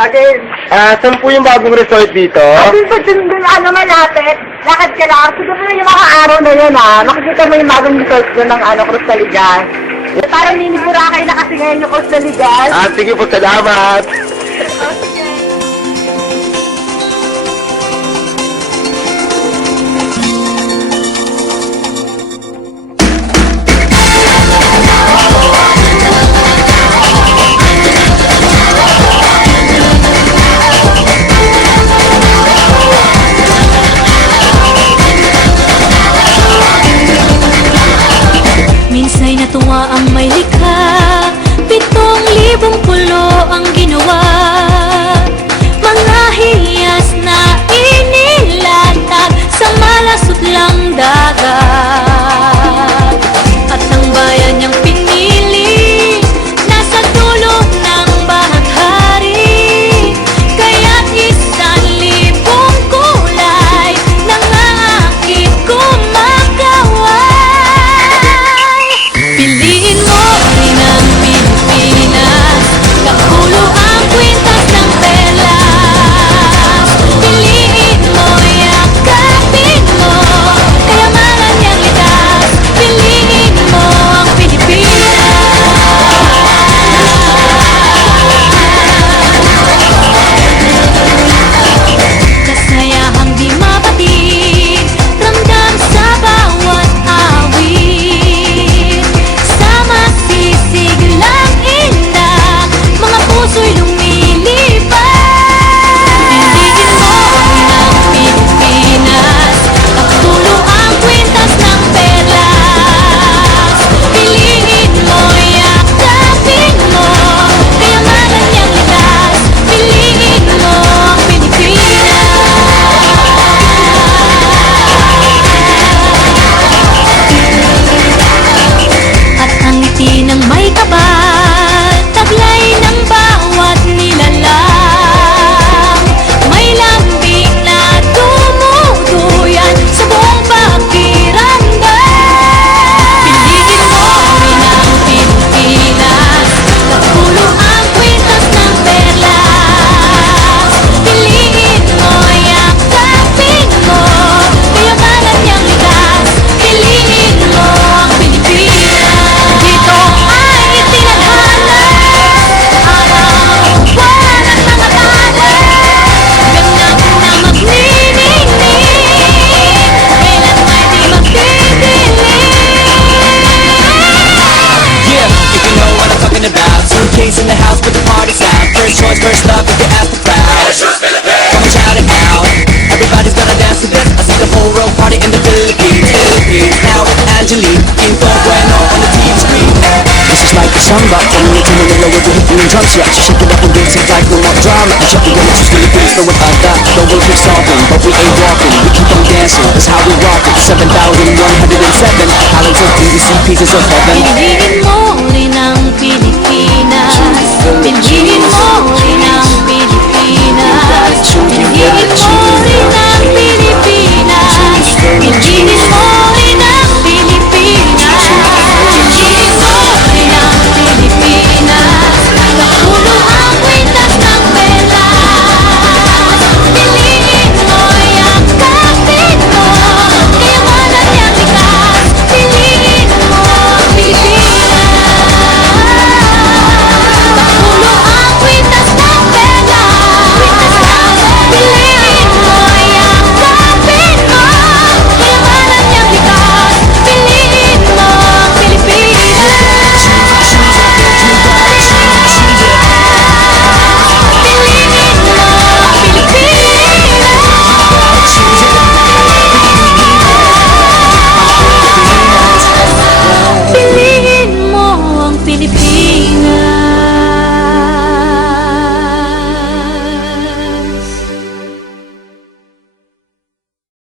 Again. Saan po yung bagong resort dito? Dun sa dun, malapit. Lakad ka lang. Siguro na yung mga araw na yun, makikita mo yung bagong resort doon ng Cruzaligas. Parang mini Boracay na kasi ngayon yung Cruzaligas. Sige po, salamat. Minsa'y natuwa ang may likha, 7,000 pulo ang ginawa. Mga hiyas na inilatag sa malasot lang dagat. At ang bayan niyang pinili, nasa dulo ng bahaghari. Kaya't 1,000 kulay nang aakit kumakaway. Piliin mo rin ang Pilipinas, kapulo ang kwintas ng perlas. Piliin mo, yakapin mo, kayamanan niyang likas. Piliin mo ang Pilipinas. Kasayahang di mapatid, ramdam sa bawat awit. Sama sisiglang indah, mga puso'y lumilipad. Piliin mo ang Pilipinas, kapulo ang kwintas ng perlas. Piliin mo, yakapin mo, kayamanan niyang likas. Piliin mo ang Pilipinas. At ang ngiti ng may kapal, taglay ng bawat nilalang. May lambing na tumutuyan sa buong pakiramdam. Piliin mo rin ang Pilipinas, kapulo ang kwintas ng perlas. Piliin mo, yakapin mo, kayamanan niyang likas. Piliin mo ang Pilipinas. Dito ay itinadhana, araw-buwan at mga tala. Ganap na magniningning, kailan may di magdidilim. Yeah, if you know what I'm talking about. Suitcase in the house, but the party's out. First choice, first love, if you ask the crowd. Come and shout it out. Everybody's gonna dance to this. I see the whole world party in the Philippines. Now with Angelique, Quinto Bueno on the TV screen. This is like a samba, coming into Manila with the hitting and drums. Yeah, she shake it up and dance it like no more drama. And shut the gonna choose Philippines, know what I got. No we'll keep solving, but we ain't walking. We keep on dancing, that's how we rock it. 7,107 islands of PVC pieces of heaven. Piliin mo